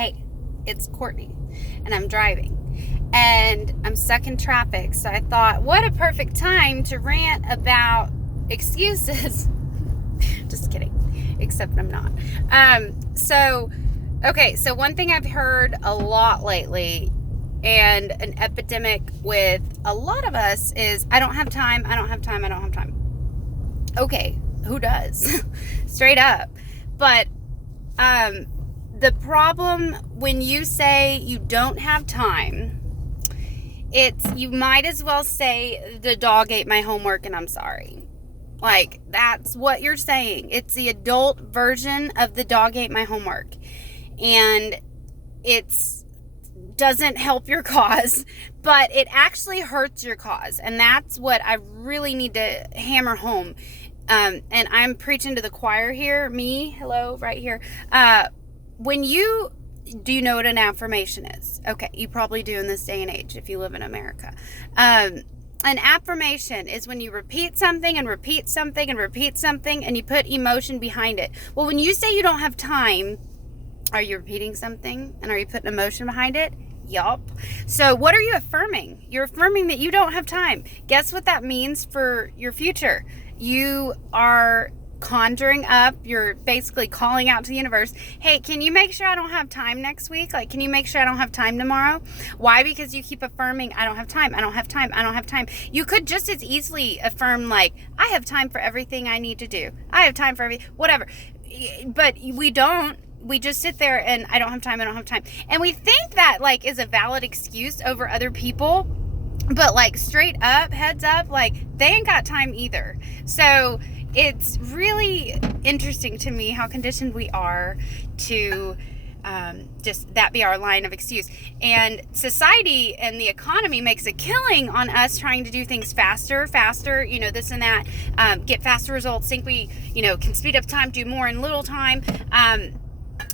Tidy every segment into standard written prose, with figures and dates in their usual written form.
Hey, it's Courtney, and I'm driving, and I'm stuck in traffic. So I thought, what a perfect time to rant about excuses. Just kidding, except I'm not. So one thing I've heard a lot lately, and an epidemic with a lot of us, is I don't have time, I don't have time, I don't have time. Okay, who does? Straight up. But the problem when you say you don't have time, you might as well say the dog ate my homework and I'm sorry. Like, that's what you're saying. It's the adult version of the dog ate my homework. And it's doesn't help your cause, but it actually hurts your cause. And that's what I really need to hammer home. And I'm preaching to the choir here. Me, hello, right here. Do you know what an affirmation is? Okay, you probably do in this day and age if you live in America. An affirmation is when you repeat something and repeat something and repeat something and you put emotion behind it. Well, when you say you don't have time, are you repeating something and are you putting emotion behind it? Yup. So what are you affirming? You're affirming that you don't have time. Guess what that means for your future? You are conjuring up, you're basically calling out to the universe, hey, can you make sure I don't have time next week? Like, can you make sure I don't have time tomorrow? Why? Because you keep affirming, I don't have time, I don't have time, I don't have time. You could just as easily affirm, like, I have time for everything I need to do. I have time for whatever. But we don't. We just sit there and I don't have time, I don't have time. And we think that, like, is a valid excuse over other people. But, like, straight up, heads up, like, they ain't got time either. So it's really interesting to me how conditioned we are to just that be our line of excuse. And society and the economy makes a killing on us trying to do things faster, this and that, get faster results, think we, can speed up time, do more in little time.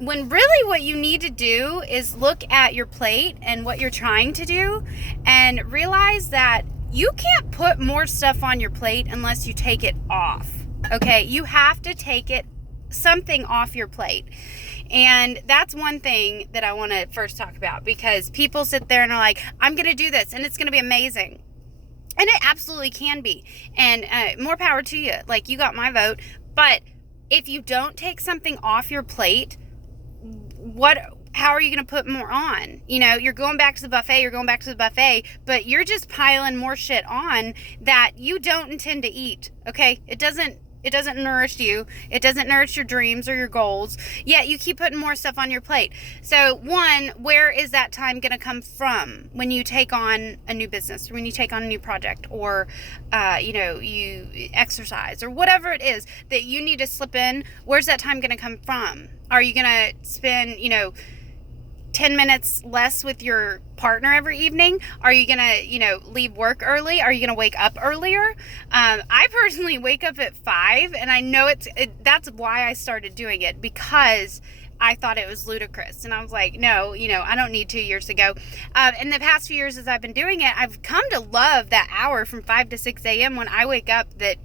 When really what you need to do is look at your plate and what you're trying to do and realize that you can't put more stuff on your plate unless you take it off. Okay, you have to take something off your plate. And that's one thing that I want to first talk about, because people sit there and are like, I'm going to do this and it's going to be amazing. And it absolutely can be. And more power to you. Like, you got my vote. But if you don't take something off your plate, how are you going to put more on? You're going back to the buffet, but you're just piling more shit on that you don't intend to eat. Okay? It doesn't nourish you. It doesn't nourish your dreams or your goals. Yet you keep putting more stuff on your plate. So, one, where is that time going to come from when you take on a new business, or when you take on a new project, or, you exercise, or whatever it is that you need to slip in? Where's that time going to come from? Are you going to spend, 10 minutes less with your partner every evening? Are you going to, leave work early? Are you going to wake up earlier? I personally wake up at 5, and I know that's why I started doing it, because I thought it was ludicrous. And I was like, no, I don't need 2 years ago. In the past few years as I've been doing it, I've come to love that hour from 5 to 6 a.m. when I wake up, that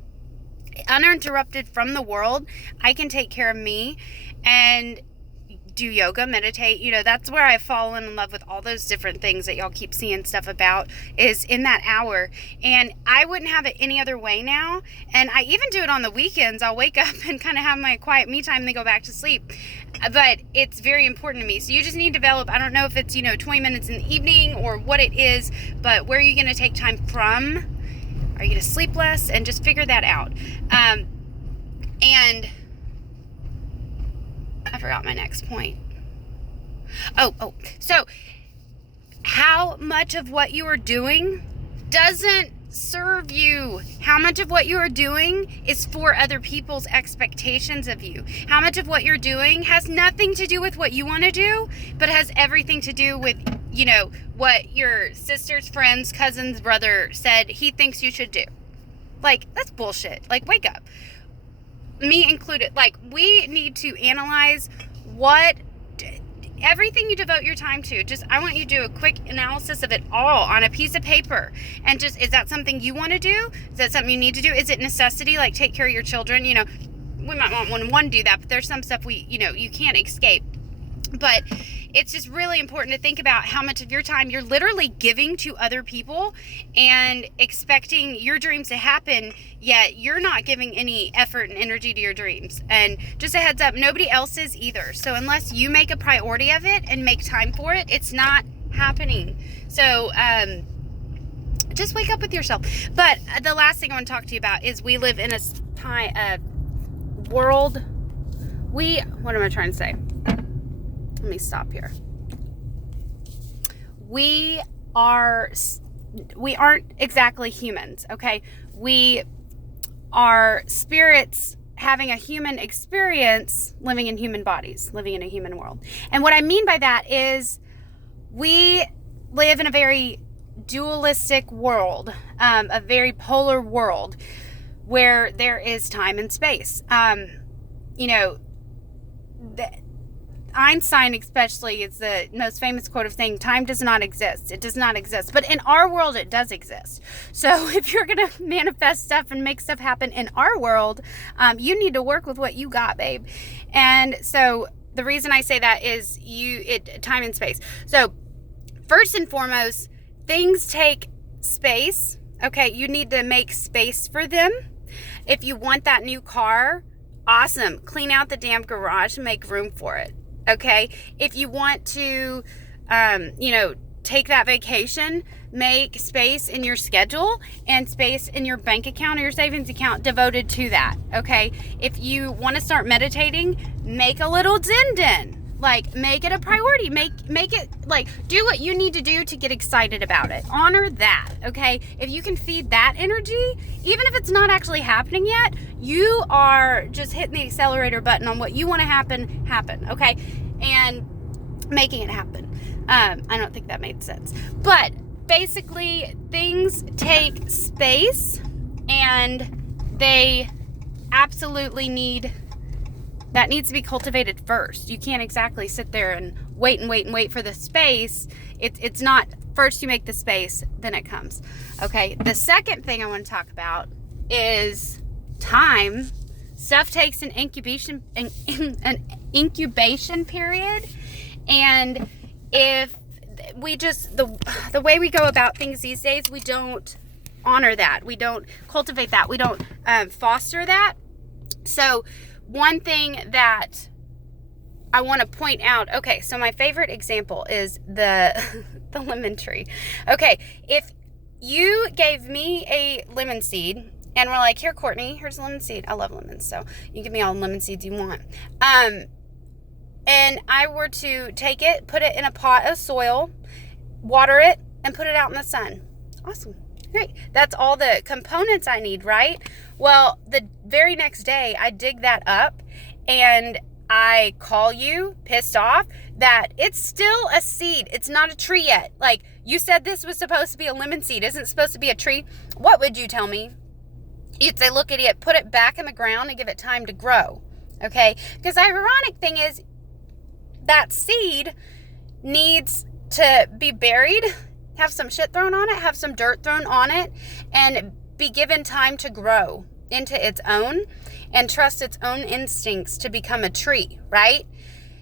uninterrupted from the world, I can take care of me and do yoga, meditate. That's where I've fallen in love with all those different things that y'all keep seeing stuff about, is in that hour. And I wouldn't have it any other way now. And I even do it on the weekends. I'll wake up and kind of have my quiet me time and then go back to sleep. But it's very important to me. So you just need to develop, I don't know if it's, 20 minutes in the evening or what it is, but where are you going to take time from? Are you going to sleep less? And just figure that out. And I forgot my next point. So how much of what you are doing doesn't serve you? How much of what you are doing is for other people's expectations of you? How much of what you're doing has nothing to do with what you want to do, but has everything to do with, what your sister's friend's cousin's brother said he thinks you should do? Like, that's bullshit. Like, wake up. Me included. Like, we need to analyze everything you devote your time to. I want you to do a quick analysis of it all on a piece of paper. And is that something you want to do? Is that something you need to do? Is it necessity? Like, take care of your children? We might want one to do that, but there's some stuff you can't escape. But it's just really important to think about how much of your time you're literally giving to other people and expecting your dreams to happen, yet you're not giving any effort and energy to your dreams. And just a heads up, nobody else is either. So unless you make a priority of it and make time for it, it's not happening. So just wake up with yourself. But the last thing I want to talk to you about is we live in a world. What am I trying to say? Let me stop here. We aren't exactly humans, okay? We are spirits having a human experience, living in human bodies, living in a human world. And what I mean by that is we live in a very dualistic world, a very polar world where there is time and space. Einstein especially is the most famous quote of saying, time does not exist. It does not exist. But in our world, it does exist. So if you're going to manifest stuff and make stuff happen in our world, you need to work with what you got, babe. And so the reason I say that is time and space. So first and foremost, things take space. Okay, you need to make space for them. If you want that new car, awesome. Clean out the damn garage and make room for it. Okay, if you want to, take that vacation, make space in your schedule and space in your bank account or your savings account devoted to that. Okay, if you want to start meditating, make a little din. Like, make it a priority. Make it, like, do what you need to do to get excited about it. Honor that, okay? If you can feed that energy, even if it's not actually happening yet, you are just hitting the accelerator button on what you want to happen, okay? And making it happen. I don't think that made sense. But basically, things take space, and they absolutely that needs to be cultivated first. You can't exactly sit there and wait for the space. It's not, first you make the space, then it comes. Okay, the second thing I want to talk about is time. Stuff takes an incubation period. And if we just, the way we go about things these days, we don't honor that. We don't cultivate that. We don't foster that. So one thing that I want to point out, okay, so my favorite example is the lemon tree. Okay, if you gave me a lemon seed and we're like, here, Courtney, here's a lemon seed. I love lemons, so you give me all the lemon seeds you want. And I were to take it, put it in a pot of soil, water it, and put it out in the sun. Awesome. Great. That's all the components I need, right? Well, the very next day, I dig that up and I call you pissed off that it's still a seed. It's not a tree yet. Like, you said this was supposed to be a lemon seed. Isn't it supposed to be a tree? What would you tell me? You'd say, look, idiot, put it back in the ground and give it time to grow. Okay? Because the ironic thing is that seed needs to be buried, have some shit thrown on it, have some dirt thrown on it, and be given time to grow into its own and trust its own instincts to become a tree, right?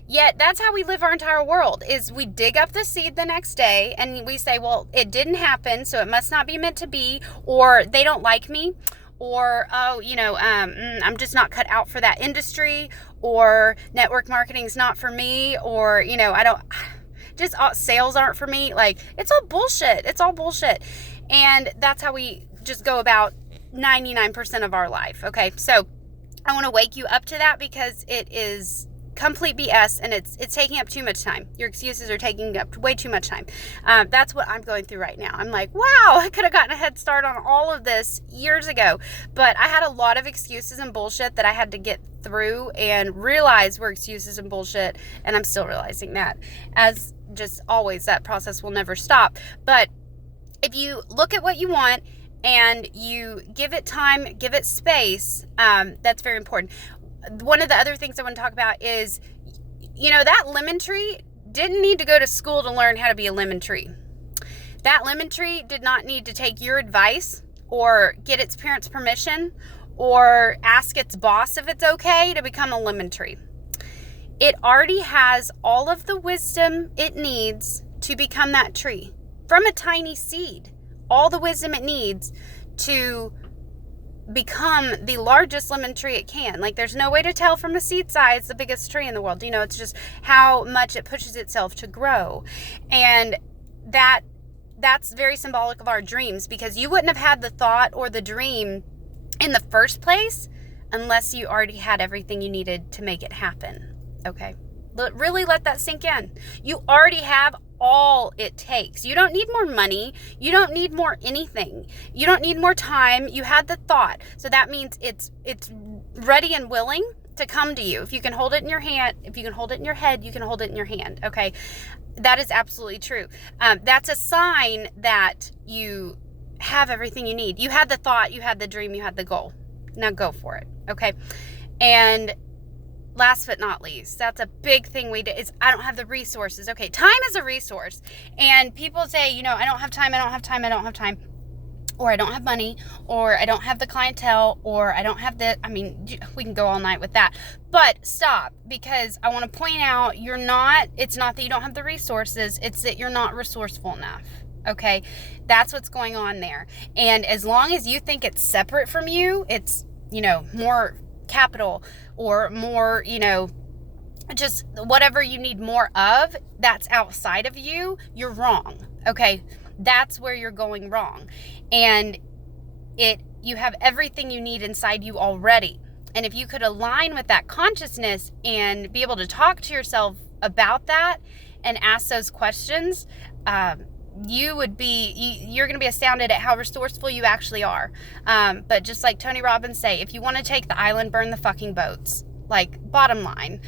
Yet that's how we live our entire world, is we dig up the seed the next day and we say, well, it didn't happen, so it must not be meant to be, or they don't like me, or, I'm just not cut out for that industry, or network marketing's not for me, or, sales aren't for me. Like, it's all bullshit. It's all bullshit. And that's how we just go about 99% of our life. Okay. So I want to wake you up to that because it is complete BS and it's taking up too much time. Your excuses are taking up way too much time. That's what I'm going through right now. I'm like, wow, I could have gotten a head start on all of this years ago, but I had a lot of excuses and bullshit that I had to get through and realize were excuses and bullshit. And I'm still realizing that. As just always, that process will never stop. But if you look at what you want and you give it time, give it space, that's very important. One of the other things I want to talk about is, that lemon tree didn't need to go to school to learn how to be a lemon tree. That lemon tree did not need to take your advice or get its parents' permission or ask its boss if it's okay to become a lemon tree. it already has all of the wisdom it needs to become that tree. From a tiny seed, all the wisdom it needs to become the largest lemon tree it can. Like, there's no way to tell from a seed size the biggest tree in the world. You know, it's just how much it pushes itself to grow. And that's very symbolic of our dreams, because you wouldn't have had the thought or the dream in the first place unless you already had everything you needed to make it happen. Okay? Really let that sink in. You already have all it takes. You don't need more money. You don't need more anything. You don't need more time. You had the thought. So that means it's ready and willing to come to you. If you can hold it in your hand, if you can hold it in your head, you can hold it in your hand. Okay? That is absolutely true. That's a sign that you have everything you need. You had the thought, you had the dream, you had the goal. Now go for it. Okay? And last but not least, that's a big thing we do, is I don't have the resources. Okay, time is a resource. And people say, you know, I don't have time, or I don't have money, or I don't have the clientele, or I don't have the, I mean, we can go all night with that. But stop, because I want to point out, it's not that you don't have the resources, it's that you're not resourceful enough. Okay, that's what's going on there. And as long as you think it's separate from you, it's, you know, more capital or more, you know, just whatever you need more of, that's outside of you, you're wrong. Okay, that's where you're going wrong. And you have everything you need inside you already. And if you could align with that consciousness and be able to talk to yourself about that and ask those questions, you're going to be astounded at how resourceful you actually are. But just like Tony Robbins say, if you want to take the island, burn the fucking boats. Like, bottom line.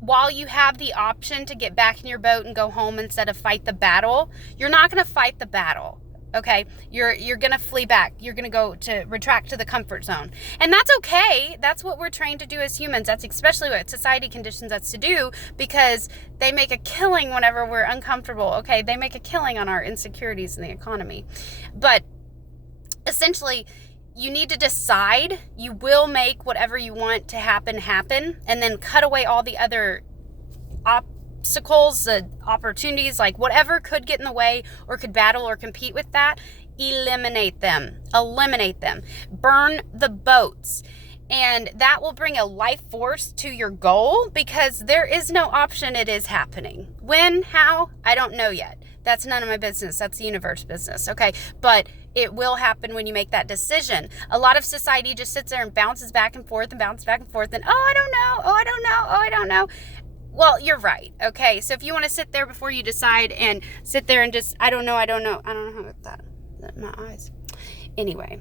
While you have the option to get back in your boat and go home instead of fight the battle, you're not going to fight the battle. Okay? You're going to flee back. You're going to retract to the comfort zone. And that's okay. That's what we're trained to do as humans. That's especially what society conditions us to do, because they make a killing whenever we're uncomfortable. Okay? They make a killing on our insecurities in the economy. But essentially, you need to decide you will make whatever you want to happen, and then cut away all the other obstacles, the opportunities, like whatever could get in the way or could battle or compete with that. Eliminate them, burn the boats. And that will bring a life force to your goal, because there is no option. It is happening. When, how, I don't know yet. That's none of my business. That's the universe business. Okay. But it will happen when you make that decision. A lot of society just sits there and bounces back and forth and, oh, I don't know. Oh, I don't know. Well, you're right. Okay. So if you want to sit there before you decide and sit there and just, I don't know how with that my eyes. Anyway,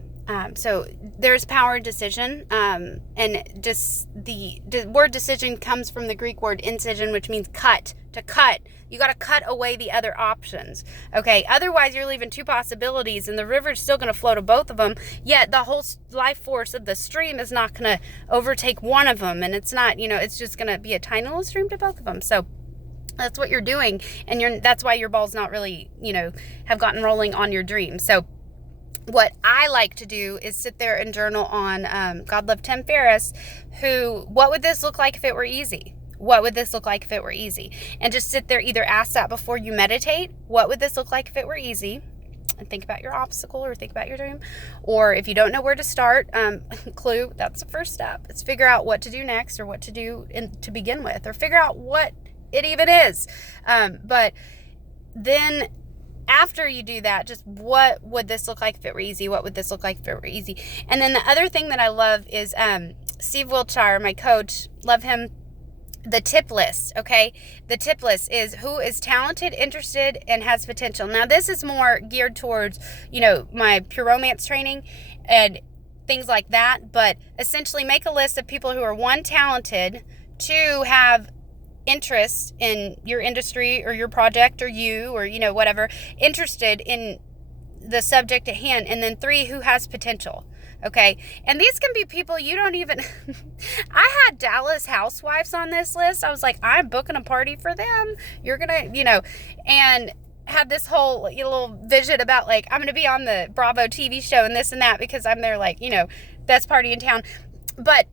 so there's power in decision, and just the word decision comes from the Greek word incision, which means to cut. You got to cut away the other options. Okay. Otherwise, you're leaving two possibilities, and the river's still going to flow to both of them. Yet the whole life force of the stream is not going to overtake one of them, and it's not, it's just going to be a tiny little stream to both of them. So that's what you're doing, and that's why your ball's not really, have gotten rolling on your dream. So what I like to do is sit there and journal on God Love Tim Ferriss, what would this look like if it were easy? What would this look like if it were easy? And just sit there, either ask that before you meditate, what would this look like if it were easy? And think about your obstacle or think about your dream. Or if you don't know where to start, clue, that's the first step. It's figure out what to do next, or what to do to begin with, or figure out what it even is. But then after you do that, just what would this look like if it were easy? What would this look like if it were easy? And then the other thing that I love is Steve Wiltshire, my coach, love him. The tip list, okay? The tip list is who is talented, interested, and has potential. Now, this is more geared towards, my pure romance training and things like that. But essentially, make a list of people who are, 1, talented, 2, have interest in your industry or your project or you or, whatever, interested in the subject at hand. And then 3, who has potential. Okay. And these can be people you don't even, I had Dallas housewives on this list. I was like, I'm booking a party for them. You're going to, and had this whole little vision about like, I'm going to be on the Bravo TV show and this and that, because I'm their best party in town. But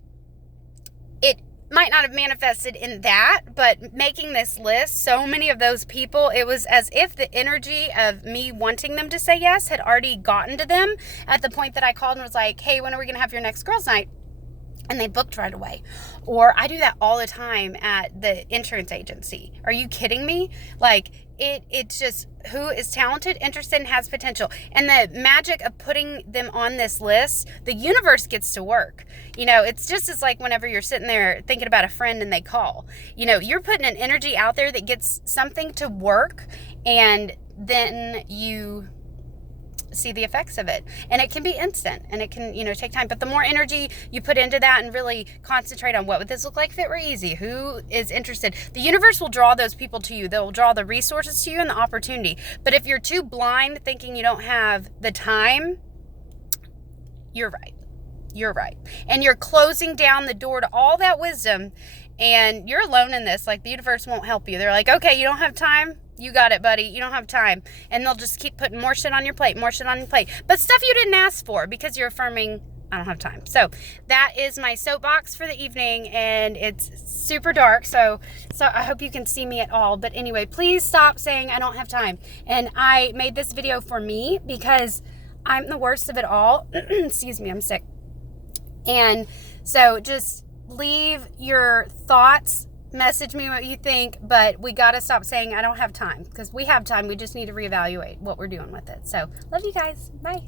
might not have manifested in that, but making this list, so many of those people, it was as if the energy of me wanting them to say yes had already gotten to them at the point that I called and was like, hey, when are we going to have your next girls' night? And they booked right away. Or I do that all the time at the insurance agency. Are you kidding me? Like, it's just who is talented, interested, and has potential. And the magic of putting them on this list, the universe gets to work. It's just as like whenever you're sitting there thinking about a friend and they call. You're putting an energy out there that gets something to work, and then you see the effects of it, and it can be instant, and it can take time, but the more energy you put into that and really concentrate on what would this look like if it were easy, who is interested, the universe will draw those people to you. They'll draw the resources to you and the opportunity. But if you're too blind thinking you don't have the time, you're right, and you're closing down the door to all that wisdom, and you're alone in this. Like, the universe won't help you. They're like, okay, you don't have time, you got it, buddy. You don't have time. And they'll just keep putting more shit on your plate. But stuff you didn't ask for because you're affirming, I don't have time. So that is my soapbox for the evening, and it's super dark. So I hope you can see me at all. But anyway, please stop saying I don't have time. And I made this video for me because I'm the worst of it all. Excuse me, I'm sick. And so just leave your thoughts, message me what you think, but we got to stop saying I don't have time, because we have time. We just need to reevaluate what we're doing with it. So love you guys. Bye.